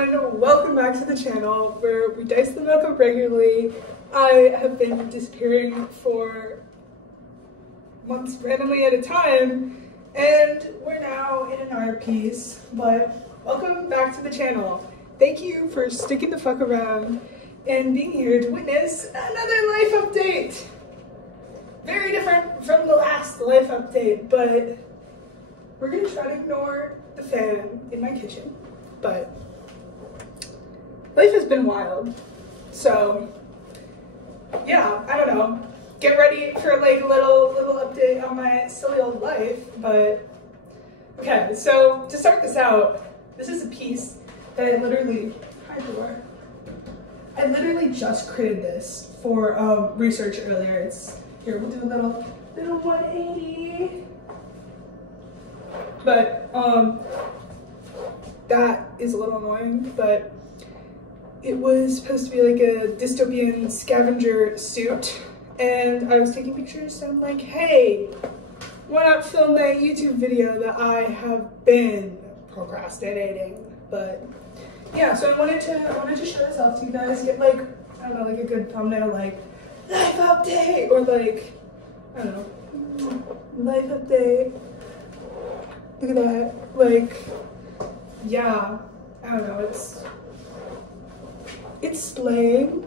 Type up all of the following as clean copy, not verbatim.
everyone, welcome back to the channel where we dice the milk up regularly. I have been disappearing for months randomly at a time, and we're now in an art piece, but welcome back to the channel. Thank you for sticking the fuck around and being here to witness another life update. Very different from the last life update, but we're gonna try to ignore the fan in my kitchen. But life has been wild, so yeah, I don't know. Get ready for like a little update on my silly old life. But okay, so to start this out, this is a piece that I literally just created this for research earlier. It's here. We'll do a little 180. But that is a little annoying, but it was supposed to be like a dystopian scavenger suit, and I was taking pictures, and I'm like, hey, why not film that YouTube video that I have been procrastinating? But yeah, so I wanted to show this off to you guys, get like, I don't know, like a good thumbnail, like life update, or like, I don't know, life update. Look at that, like, yeah, I don't know, it's slaying.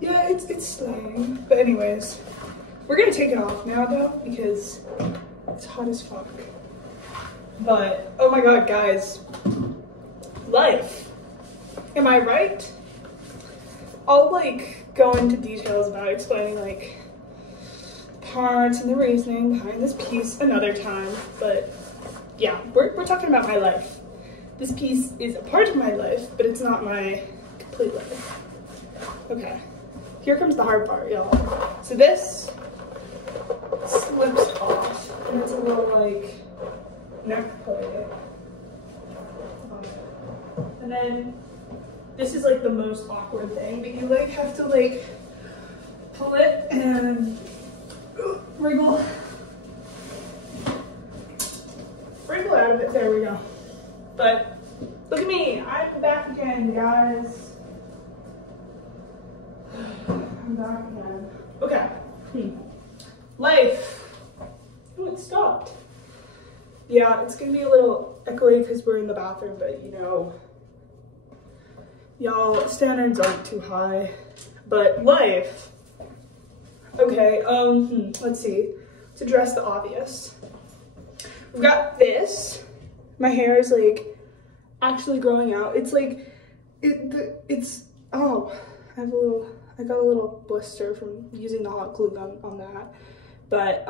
Yeah, it's slaying. But anyways, we're gonna take it off now though, because it's hot as fuck. But, oh my god, guys, life, am I right? I'll like go into details about explaining like parts and the reasoning behind this piece another time, but yeah, we're talking about my life. This piece is a part of my life, but it's not my complete life. Okay, here comes the hard part, y'all. So this slips off, and it's a little like neck plate on it. And then this is like the most awkward thing, but you like have to like pull it and wriggle out of it. There we go. But look at me, I'm back again, guys. I'm back again. Okay. Life. Oh, it stopped. Yeah, it's gonna be a little echoey because we're in the bathroom, but you know, y'all, standards aren't too high. But life. Okay, let's see. Let's address the obvious. We've got this. My hair is like actually growing out. It's like, oh, I got a little blister from using the hot glue gun on that. But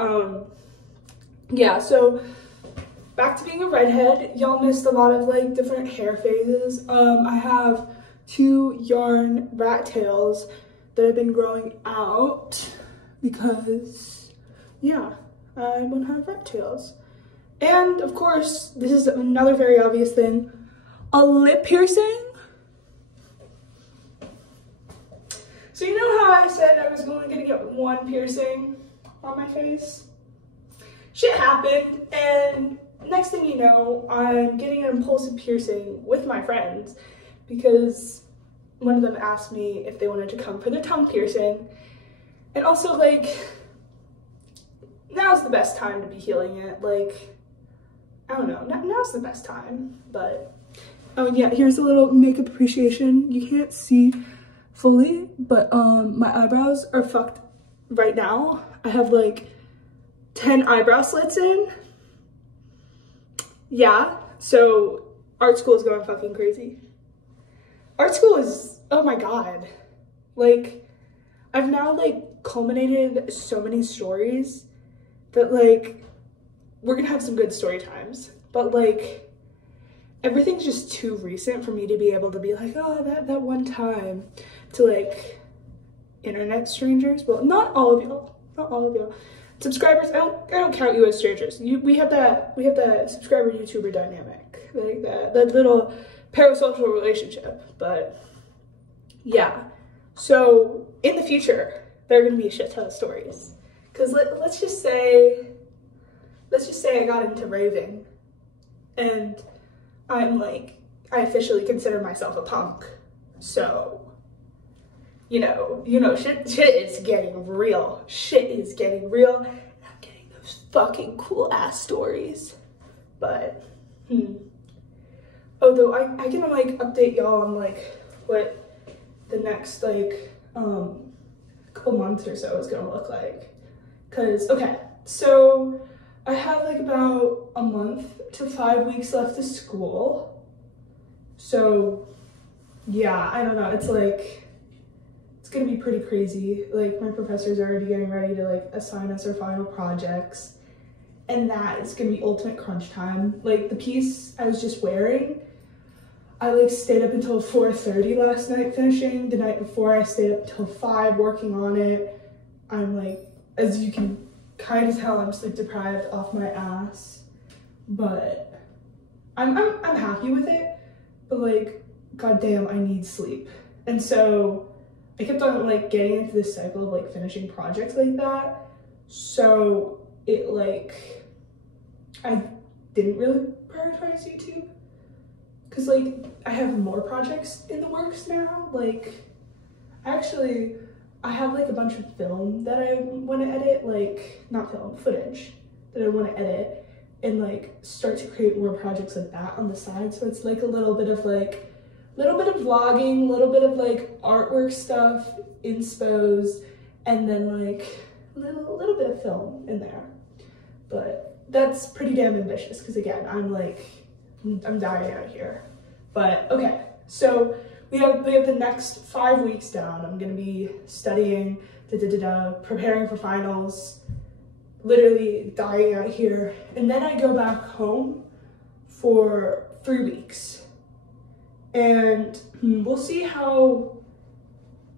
yeah, so back to being a redhead. Y'all missed a lot of like different hair phases. I have 2 yarn rat tails that have been growing out because yeah, I want to have rat tails. And of course, this is another very obvious thing, a lip piercing. So you know how I said I was only gonna get 1 piercing on my face? Shit happened, and next thing you know, I'm getting an impulsive piercing with my friends because one of them asked me if they wanted to come for their tongue piercing. And also, like, now's the best time to be healing it. Like, I don't know, now's the best time. But oh yeah, here's a little makeup appreciation. You can't see fully, but my eyebrows are fucked right now. I have like 10 eyebrow slits in. Yeah, so art school is going fucking crazy. Art school is, oh my god, like I've now like culminated so many stories that like we're gonna have some good story times, but like everything's just too recent for me to be able to be like, oh, that one time, to like internet strangers. Well, not all of y'all subscribers. I don't count you as strangers. We have that subscriber YouTuber dynamic, like that little parasocial relationship. But yeah, so in the future there are gonna be a shit ton of stories, because let's just say I got into raving, and I'm like I officially consider myself a punk. So, shit is getting real. Shit is getting real. And I'm getting those fucking cool ass stories. But, although I can like update y'all on like what the next like couple months or so is gonna look like. Cause okay, so I have like about a month to 5 weeks left of school. So yeah, I don't know, it's like, it's gonna be pretty crazy. Like my professors are already getting ready to like assign us our final projects, and that is gonna be ultimate crunch time. Like the piece I was just wearing, I like stayed up until 4:30 last night finishing. The night before I stayed up until 5 working on it. I'm like, as you can kind of tell, I'm sleep deprived off my ass, but I'm happy with it. But like, goddamn, I need sleep. And so I kept on like getting into this cycle of like finishing projects like that. So it like, I didn't really prioritize YouTube. Cause like, I have more projects in the works now. Like, I have like a bunch of film that I want to edit, like, not film, footage that I want to edit and like start to create more projects like that on the side. So it's like a little bit of vlogging, a little bit of like artwork stuff, inspos, and then like a little bit of film in there. But that's pretty damn ambitious because again, I'm dying out here. But okay, so we have the next 5 weeks down. I'm gonna be studying, preparing for finals, literally dying out here. And then I go back home for 3 weeks. And we'll see how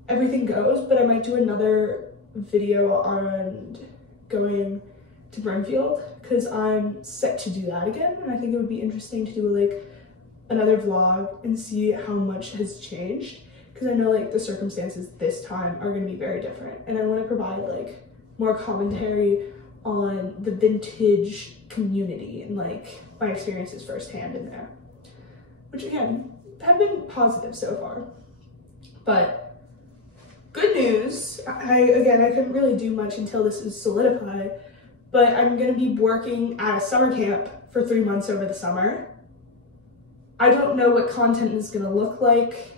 everything goes, but I might do another video on going to Brimfield because I'm set to do that again. And I think it would be interesting to do like another vlog and see how much has changed, because I know like the circumstances this time are going to be very different, and I want to provide like more commentary on the vintage community and like my experiences firsthand in there, which again have been positive so far. But good news, I couldn't really do much until this is solidified, but I'm going to be working at a summer camp for 3 months over the summer. I don't know what content is gonna look like.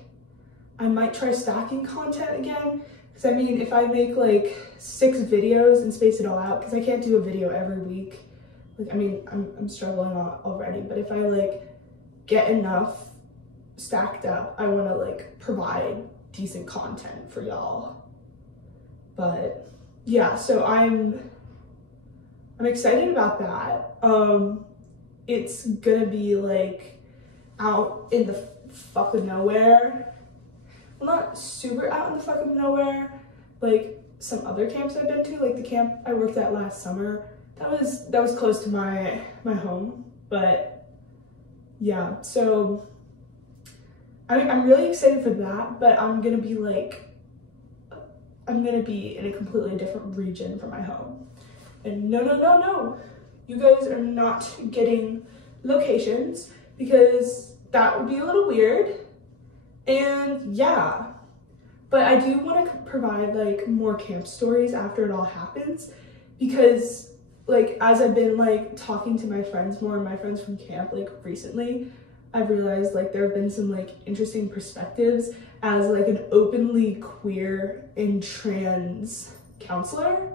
I might try stacking content again, because I mean, if I make like 6 videos and space it all out, because I can't do a video every week. Like, I mean, I'm struggling already, but if I like get enough stacked up, I want to like provide decent content for y'all. But yeah, so I'm excited about that. It's gonna be like out in the fucking nowhere. Well, not super out in the fucking nowhere, like some other camps I've been to, like the camp I worked at last summer. That was close to my home. But yeah, so I'm really excited for that, but I'm gonna be in a completely different region from my home. And no, you guys are not getting locations, because that would be a little weird. And yeah, but I do want to provide like more camp stories after it all happens, because like as I've been like talking to my friends more, my friends from camp like recently, I've realized like there have been some like interesting perspectives as like an openly queer and trans counselor.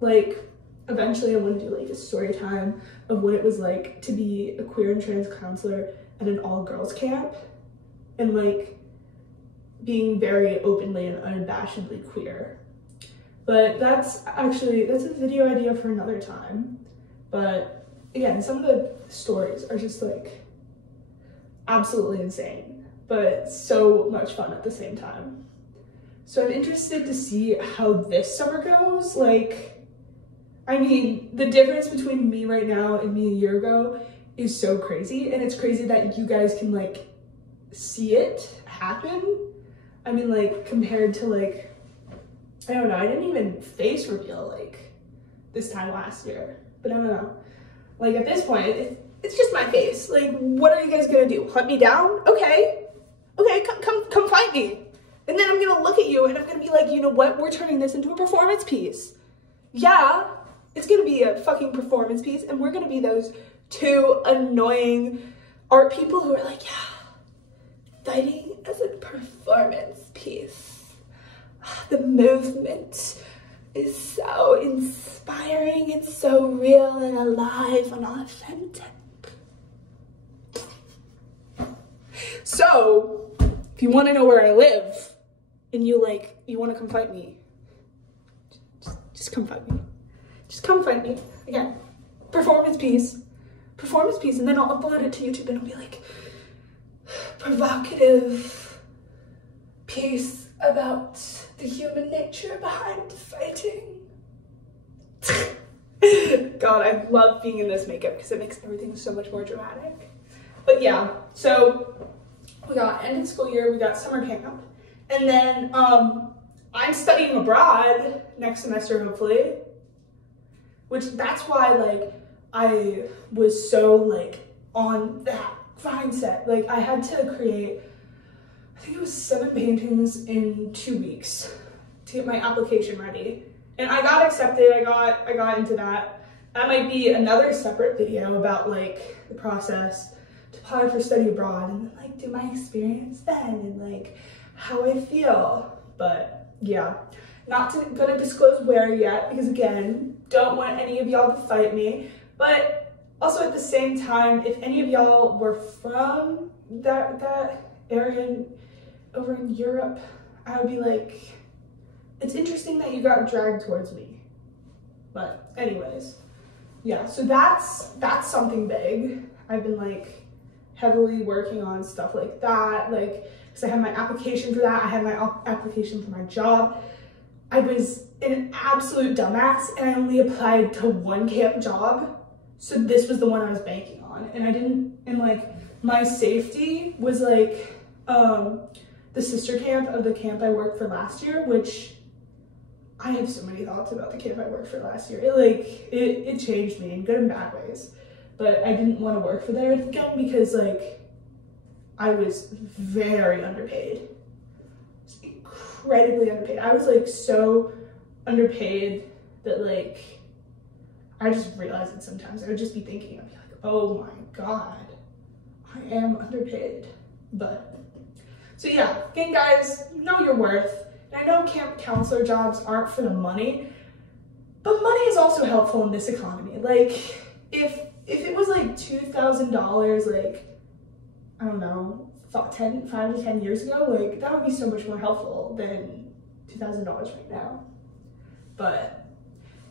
Like eventually I want to do like a story time of what it was like to be a queer and trans counselor at an all-girls camp, and like being very openly and unabashedly queer. But that's a video idea for another time. But again, some of the stories are just like absolutely insane, but so much fun at the same time. So I'm interested to see how this summer goes. Like, I mean, the difference between me right now and me a year ago is so crazy, and it's crazy that you guys can like see it happen. I mean, like compared to like, I don't know, I didn't even face reveal like this time last year, but I don't know. Like at this point, It's just my face. Like, what are you guys gonna do? Hunt me down? Okay. Okay, come fight me. And then I'm gonna look at you and I'm gonna be like, you know what? We're turning this into a performance piece. Yeah, it's gonna be a fucking performance piece, and we're gonna be those two annoying art people who are like, yeah, fighting as a performance piece. The movement is so inspiring, it's so real and alive and authentic. So, if you want to know where I live and you want to come fight me, just come fight me. Just come fight me. Again, performance piece, and then I'll upload it to YouTube and I'll be like, provocative piece about the human nature behind fighting. God, I love being in this makeup because it makes everything so much more dramatic. But yeah, so we got end of school year, we got summer camp, and then I'm studying abroad next semester, hopefully, which that's why like I was so like on that mindset. Like I had to create, I think it was 7 paintings in 2 weeks to get my application ready. And I got accepted, I got into that. That might be another separate video about like the process to apply for study abroad and then like do my experience then and like how I feel. But yeah, not gonna disclose where yet because again, don't want any of y'all to fight me. But also at the same time, if any of y'all were from that area over in Europe, I would be like, it's interesting that you got dragged towards me. But anyways, yeah, so that's something big. I've been like heavily working on stuff like that, like because I had my application for that, I had my application for my job. I was an absolute dumbass and I only applied to 1 camp job. So this was the one I was banking on, and I didn't, and like my safety was like the sister camp of the camp I worked for last year, which I have so many thoughts about the camp I worked for last year. It changed me in good and bad ways, but I didn't want to work for there again because like I was very underpaid. I was incredibly underpaid. I was like so underpaid that like I just realized it sometimes. I would just be thinking, I'd be like, oh my God, I am underpaid. But, so yeah, again guys, know your worth. And I know camp counselor jobs aren't for the money, but money is also helpful in this economy. Like, if it was like $2,000, like, I don't know, 5 to 10 years ago, like, that would be so much more helpful than $2,000 right now. But,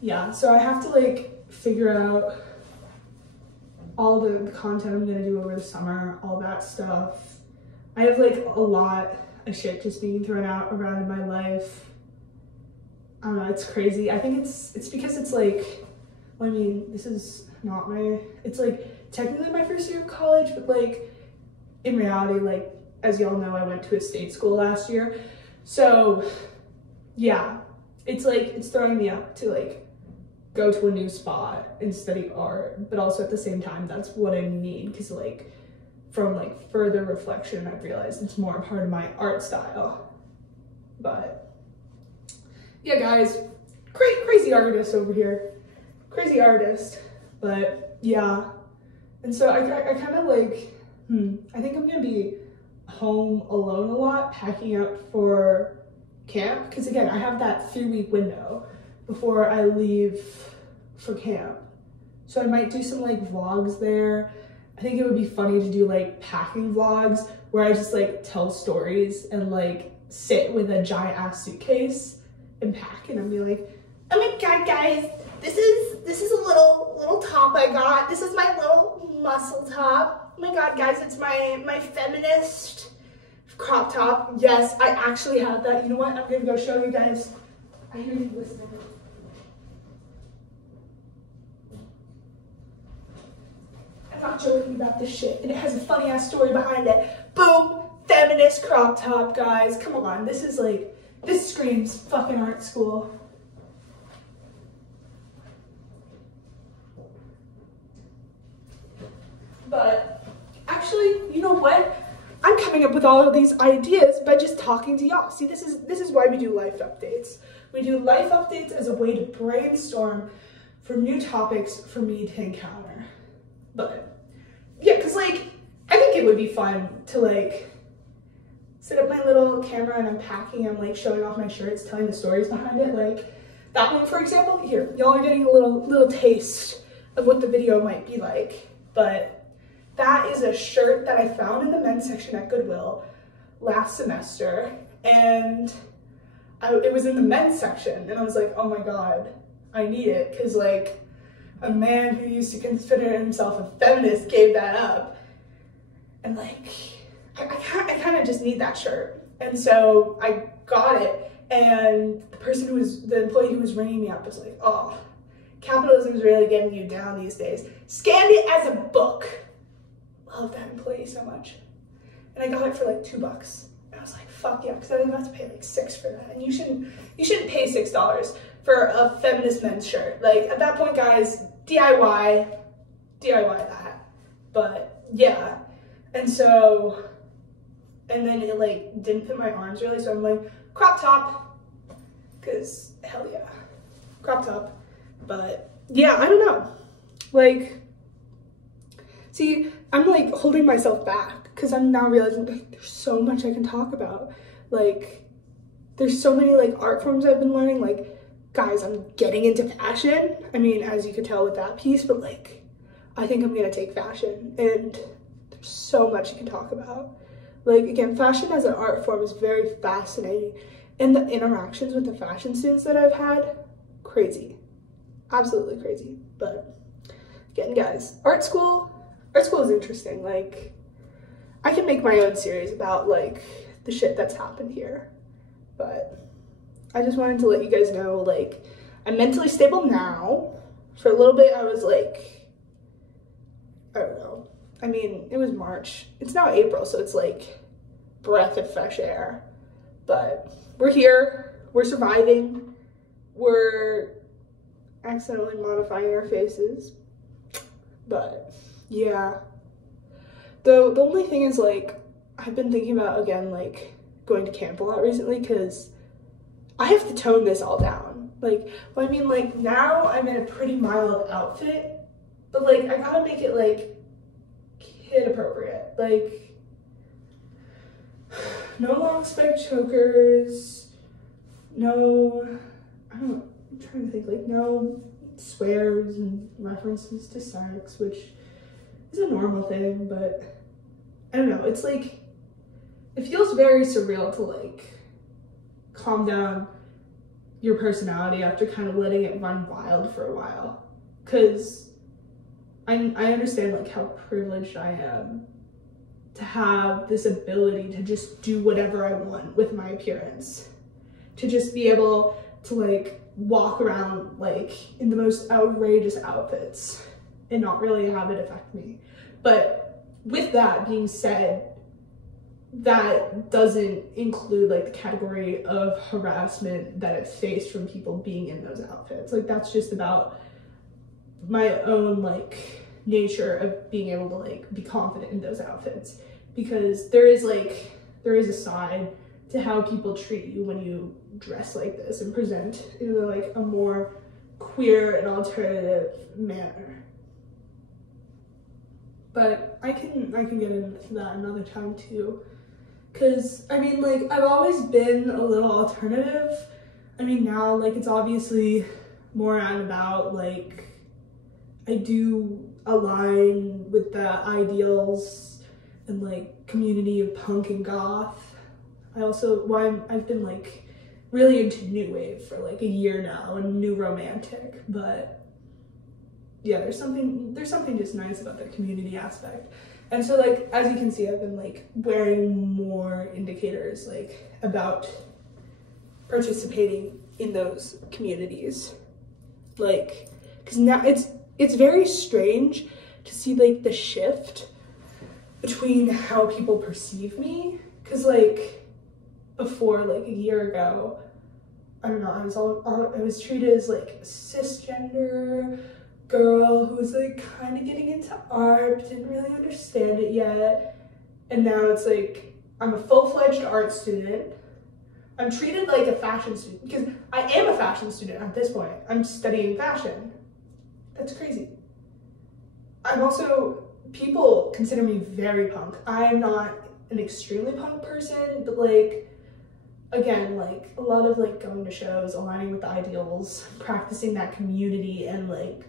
yeah, so I have to like figure out all the content I'm gonna do over the summer, all that stuff. I have like a lot of shit just being thrown out around in my life. I don't know, it's crazy. I think it's because it's like, well, I mean, this is not it's like technically my first year of college, but like in reality, like as y'all know, I went to a state school last year. So yeah, it's like, it's throwing me up to like go to a new spot and study art, but also at the same time, that's what I need, because like from like further reflection, I've realized it's more a part of my art style. But yeah, guys, crazy artist over here, crazy artist. But yeah, and so I kind of like, I think I'm gonna be home alone a lot, packing up for camp, because again, I have that 3-week window before I leave for camp. So I might do some like vlogs there. I think it would be funny to do like packing vlogs where I just like tell stories and like sit with a giant ass suitcase and pack, and I'd be like, oh my God, guys, this is a little top I got. This is my little muscle top. Oh my God, guys, it's my feminist crop top. Yes, I actually have that. You know what? I'm gonna go show you guys. I hear you listening. I'm not joking about this shit, and it has a funny ass story behind it. Boom, feminist crop top, guys. Come on, this is like, this screams fucking art school. But actually, you know what? I'm coming up with all of these ideas by just talking to y'all. See, this is why we do life updates. We do life updates as a way to brainstorm for new topics for me to encounter. But yeah, because like, I think it would be fun to like set up my little camera and I'm packing, I'm like showing off my shirts, telling the stories behind it. Like that one, for example, here, y'all are getting a little taste of what the video might be like. But that is a shirt that I found in the men's section at Goodwill last semester. And it was in the men's section and I was like, oh my God, I need it. Cause like a man who used to consider himself a feminist gave that up. And like, I kind of just need that shirt. And so I got it. And the employee who was ringing me up was like, oh, capitalism is really getting you down these days. Scanned it as a book. Love that employee so much. And I got it for like $2. And I was like, fuck yeah, because I was about to pay like $6 for that. And you shouldn't pay $6 for a feminist men's shirt. Like at that point, guys, DIY that. But yeah. And so, and then it like didn't fit my arms really. So I'm like, crop top, because hell yeah, crop top. But yeah, I don't know. Like, see, I'm like holding myself back because I'm now realizing like there's so much I can talk about. Like, there's so many like art forms I've been learning. Like, guys, I'm getting into fashion. I mean, as you could tell with that piece, but like, I think I'm gonna take fashion, and there's so much you can talk about. Like, again, fashion as an art form is very fascinating. And the interactions with the fashion students that I've had, crazy. Absolutely crazy. But again, guys, art school is interesting. Like, I can make my own series about like the shit that's happened here. But I just wanted to let you guys know, like, I'm mentally stable now. For a little bit, I was like, I don't know. I mean, it was March. It's now April, so it's like breath of fresh air. But we're here. We're surviving. We're accidentally modifying our faces. But yeah. The only thing is, like, I've been thinking about, again, like, going to camp a lot recently because I have to tone this all down. Like, well, I mean, like, now I'm in a pretty mild outfit, but, like, I gotta make it, like, kid appropriate. Like, no long spiked chokers, no, I don't know, I'm trying to think, like, no swears and references to sex, which is a normal thing, but I don't know, it's like, it feels very surreal to like calm down your personality after kind of letting it run wild for a while, because I understand like how privileged I am to have this ability to just do whatever I want with my appearance, to just be able to like walk around like in the most outrageous outfits and not really have it affect me. But with that being said, that doesn't include like the category of harassment that it faced from people being in those outfits. Like, that's just about my own like nature of being able to like be confident in those outfits, because there is a side to how people treat you when you dress like this and present in like a more queer and alternative manner. But I can get into that another time too, because I mean, like, I've always been a little alternative. I mean, now like it's obviously more out and about, like I do align with the ideals and like community of punk and goth. I've been like really into new wave for like a year now, and new romantic, but yeah, there's something just nice about the community aspect. And so like, as you can see, I've been like wearing more indicators like about participating in those communities. Like, cause now it's very strange to see like the shift between how people perceive me. Cause like before, like a year ago, I don't know, I was treated as like cisgender, girl who was like kind of getting into art, but didn't really understand it yet. And now it's like, I'm a full-fledged art student. I'm treated like a fashion student because I am a fashion student at this point. I'm studying fashion. That's crazy. I'm also, people consider me very punk. I'm not an extremely punk person, but like, again, like a lot of like going to shows, aligning with the ideals, practicing that community, and like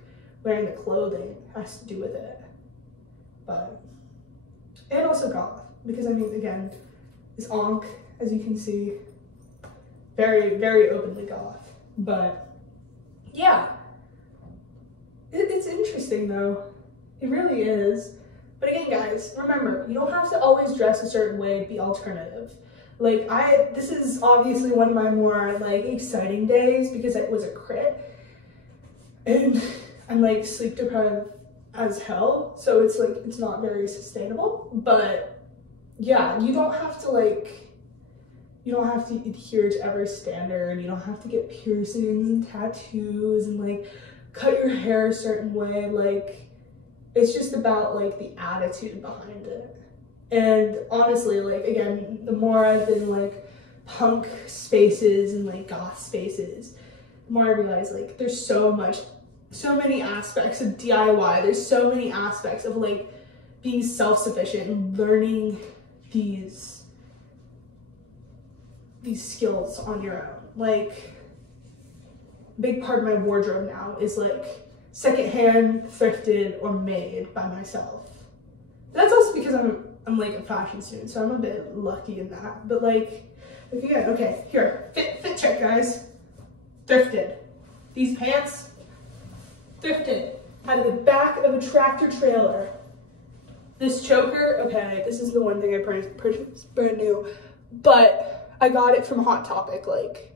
wearing the clothing has to do with it. But, and also goth, because I mean, again, this onk, as you can see, very, very openly goth. But yeah, it's interesting though. It really is. But again, guys, remember, you don't have to always dress a certain way to be alternative. Like this is obviously one of my more like exciting days because it was a crit and I'm like sleep deprived as hell. So it's like, it's not very sustainable, but yeah, you don't have to adhere to every standard. You don't have to get piercings and tattoos and like cut your hair a certain way. Like, it's just about like the attitude behind it. And honestly, like, again, the more I've been like punk spaces and like goth spaces, the more I realize like there's so many aspects of DIY. There's so many aspects of like being self-sufficient and learning these skills on your own. Like, a big part of my wardrobe now is like secondhand, thrifted, or made by myself. That's also because I'm like a fashion student, so I'm a bit lucky in that. But like again, okay, here, fit check, guys. Thrifted. These pants, thrifted. Out of the back of a tractor trailer. This choker, okay, this is the one thing I purchased brand new, but I got it from Hot Topic, like,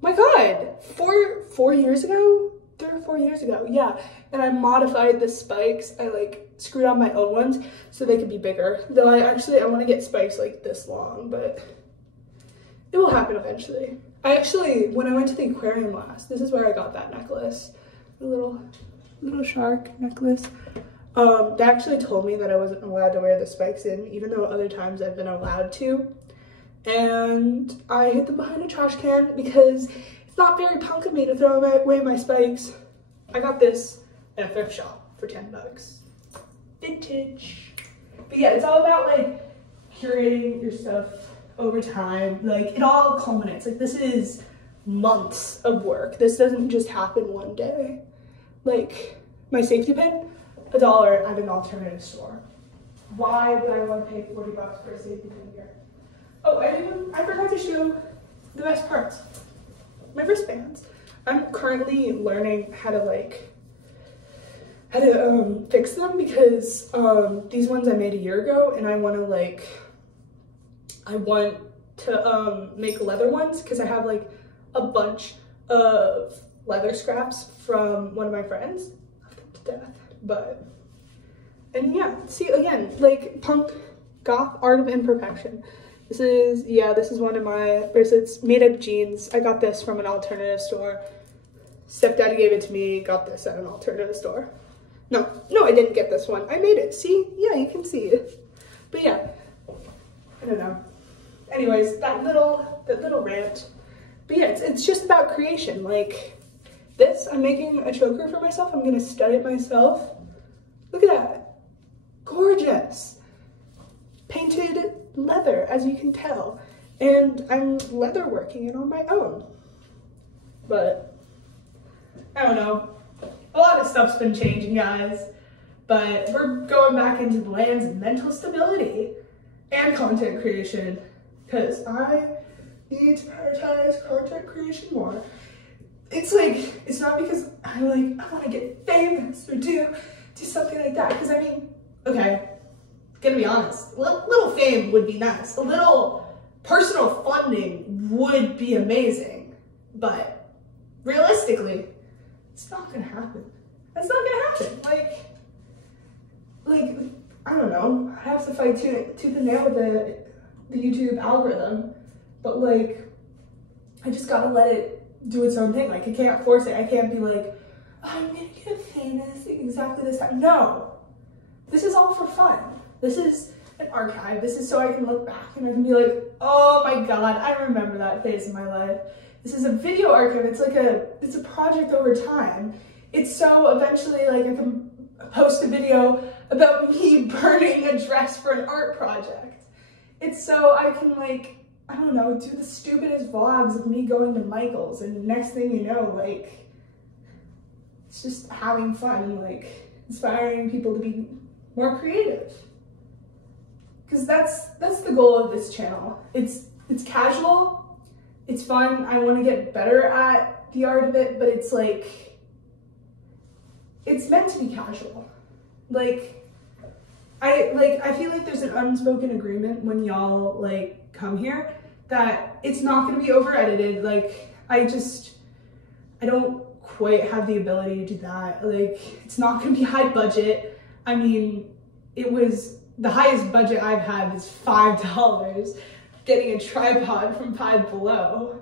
my God, 4 years ago? 3 or 4 years ago, yeah. And I modified the spikes. I like screwed on my own ones so they could be bigger. Though I want to get spikes like this long, but it will happen eventually. I actually, when I went to the aquarium last, this is where I got that necklace, the little shark necklace. They actually told me that I wasn't allowed to wear the spikes in, even though other times I've been allowed to. And I hid them behind a trash can because it's not very punk of me to throw away my spikes. I got this at a thrift shop for 10 bucks. Vintage. But yeah, it's all about like curating your stuff over time. Like, it all culminates. Like, this is months of work. This doesn't just happen one day. Like, my safety pin, $1 at an alternative store. Why would I want to pay 40 bucks for a safety pin here? Oh, I forgot to show the best parts. My wristbands. I'm currently learning how to fix them because these ones I made a year ago, and I want to make leather ones because I have like a bunch of leather scraps from one of my friends. I love them to death. And yeah, see, again, like punk, goth, art of imperfection. This is one of my bracelets, made of jeans. I got this from an alternative store. Stepdaddy gave it to me, got this at an alternative store. No, I didn't get this one. I made it, see? Yeah, you can see it. But yeah, I don't know. Anyways, that little rant. But yeah, it's just about creation. Like this, I'm making a choker for myself. I'm gonna stud it myself. Look at that, gorgeous. Painted leather, as you can tell. And I'm leather working it on my own. But I don't know. A lot of stuff's been changing, guys. But we're going back into the lands of mental stability and content creation. Because I need to prioritize content creation more. It's like, it's not because I want to get famous or do something like that. Because I mean, okay, gonna be honest, little fame would be nice. A little personal funding would be amazing. But realistically, it's not gonna happen. That's not gonna happen. Like, I don't know. I have to fight tooth and nail with the YouTube algorithm, but like, I just gotta let it do its own thing. Like, I can't force it. I can't be like, I'm gonna get famous exactly this time. No, this is all for fun. This is an archive. This is so I can look back and I can be like, oh my God, I remember that phase in my life. This is a video archive. It's a project over time. It's so eventually like I can post a video about me burning a dress for an art project. It's so I can like, I don't know, do the stupidest vlogs of me going to Michael's, and next thing you know, like, it's just having fun and like inspiring people to be more creative. Because that's the goal of this channel. It's casual, it's fun, I want to get better at the art of it, but it's like, it's meant to be casual. Like, I feel like there's an unspoken agreement when y'all like come here that it's not going to be over edited. Like, I don't quite have the ability to do that. Like, it's not going to be high budget. I mean, it was, the highest budget I've had is $5 getting a tripod from Five Below.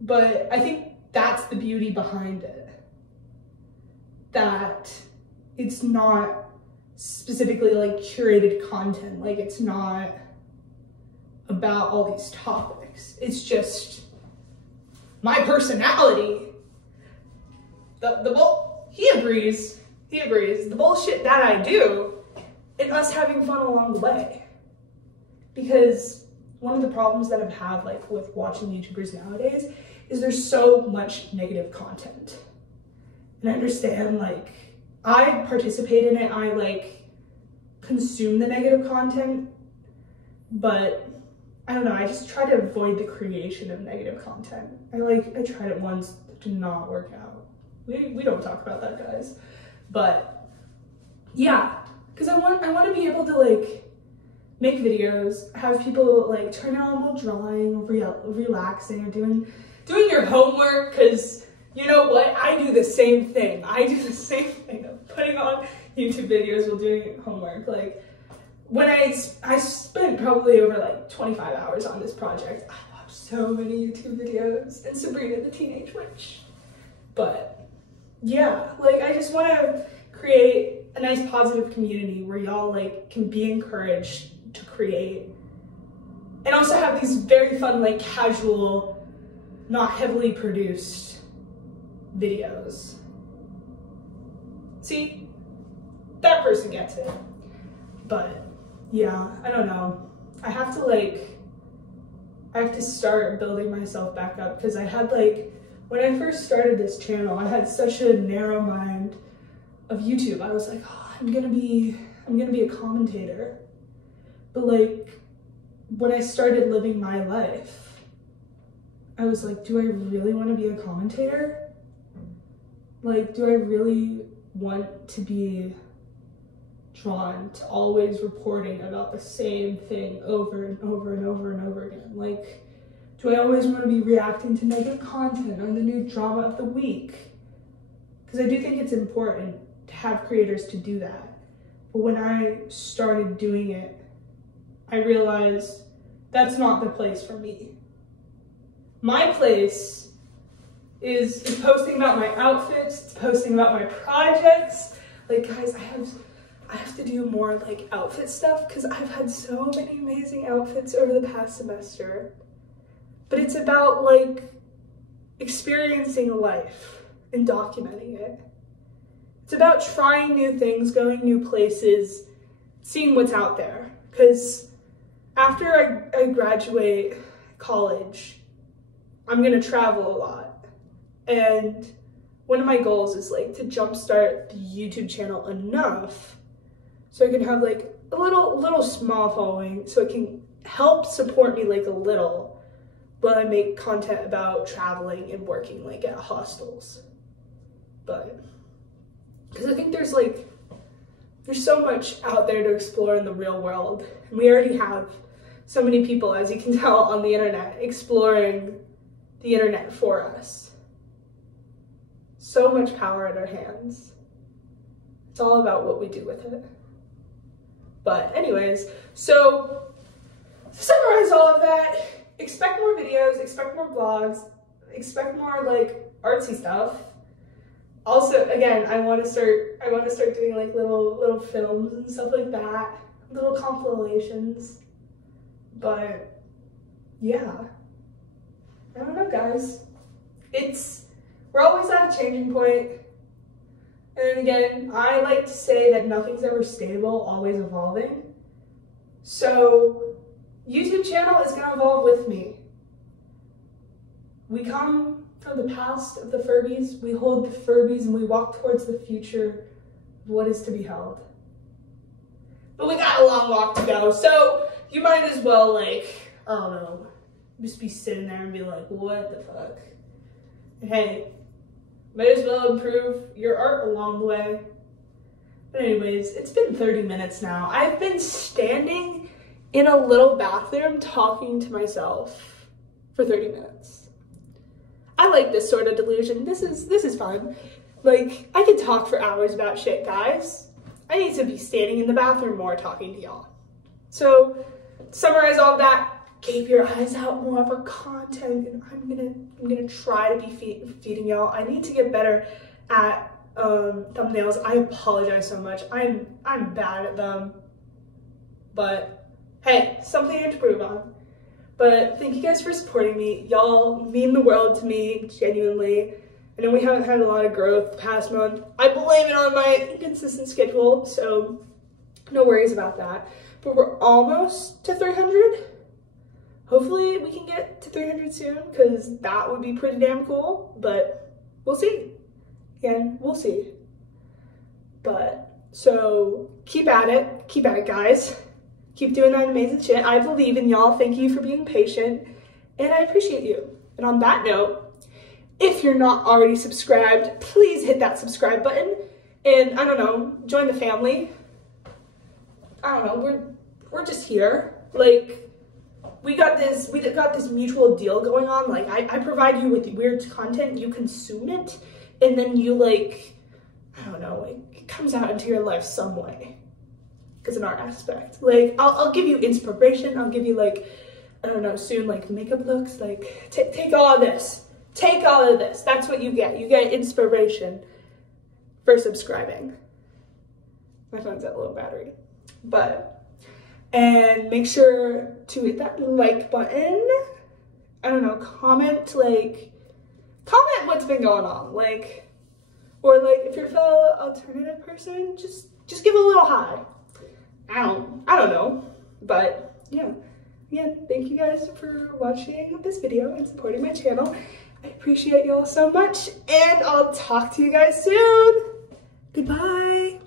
But I think that's the beauty behind it. That it's not specifically like curated content. Like, it's not about all these topics. It's just my personality. He agrees. The bullshit that I do, and us having fun along the way. Because one of the problems that I've had like with watching YouTubers nowadays is there's so much negative content. And I understand, like, I participate in it, I like consume the negative content, but I don't know, I just try to avoid the creation of negative content. I tried it once, it did not work out. We don't talk about that, guys. But yeah, because I want to be able to like make videos, have people like turn on a little drawing, relaxing, or doing your homework, because you know what? I do the same thing. I do the same thing of putting on YouTube videos while doing homework. Like, when I spent probably over like 25 hours on this project. I watched so many YouTube videos and Sabrina the Teenage Witch. But yeah, like, I just want to create a nice positive community where y'all like can be encouraged to create, and also have these very fun, like, casual, not heavily produced videos. See, that person gets it. But yeah, I don't know. I have to start building myself back up, because I had like, when I first started this channel, I had such a narrow mind of YouTube. I was like, oh, I'm gonna be a commentator. But like, when I started living my life, I was like, do I really want to be a commentator? Like, do I really want to be drawn to always reporting about the same thing over and over and over and over again? Like, do I always want to be reacting to negative content or the new drama of the week? Because I do think it's important to have creators to do that. But when I started doing it, I realized that's not the place for me. My place is posting about my outfits, it's posting about my projects. Like, guys, I have to do more like outfit stuff, because I've had so many amazing outfits over the past semester. But it's about like experiencing life and documenting it. It's about trying new things, going new places, seeing what's out there. Because after I graduate college, I'm gonna travel a lot. And one of my goals is like to jumpstart the YouTube channel enough so I can have like a little small following, so it can help support me like a little while I make content about traveling and working like at hostels. But because I think there's so much out there to explore in the real world, and we already have so many people, as you can tell, on the internet exploring the internet for us. So much power in our hands. It's all about what we do with it. But anyways, so to summarize all of that, expect more videos, expect more vlogs, expect more like artsy stuff. Also, again, I want to start doing like little films and stuff like that, little compilations. But yeah, I don't know, guys. We're always at a changing point. And again, I like to say that nothing's ever stable, always evolving. So YouTube channel is gonna evolve with me. We come from the past of the Furbies, we hold the Furbies, and we walk towards the future of what is to be held. But we got a long walk to go, so you might as well, like, I don't know, just be sitting there and be like, what the fuck? And hey, might as well improve your art along the way. But anyways, it's been 30 minutes now. I've been standing in a little bathroom talking to myself for 30 minutes. I like this sort of delusion. This is fun. Like, I could talk for hours about shit, guys. I need to be standing in the bathroom more talking to y'all. So, to summarize all of that, keep your eyes out more for content, and I'm gonna try to be feeding y'all. I need to get better at thumbnails. I apologize so much. I'm bad at them, but hey, something to improve on. But thank you guys for supporting me. Y'all mean the world to me, genuinely. I know we haven't had a lot of growth the past month. I blame it on my inconsistent schedule, so no worries about that. But we're almost to 300. Hopefully we can get to 300 soon, because that would be pretty damn cool, but we'll see. Again, we'll see. But, so, keep at it, guys. Keep doing that amazing shit. I believe in y'all. Thank you for being patient, and I appreciate you. And on that note, if you're not already subscribed, please hit that subscribe button, and I don't know, join the family. I don't know, we're just here. Like, we got this mutual deal going on. Like, I provide you with weird content, you consume it, and then you, like, I don't know, like, it comes out into your life some way. Because an art aspect. Like, I'll give you inspiration, I'll give you, like, I don't know, soon, like, makeup looks, like, take all of this. Take all of this. That's what you get. You get inspiration for subscribing. My phone's at low battery. But, and make sure to hit that like button. I don't know, comment what's been going on. Like, or like, if you're a fellow alternative person, just give a little hi. I don't know. But, yeah. Again, thank you guys for watching this video and supporting my channel. I appreciate y'all so much, and I'll talk to you guys soon. Goodbye.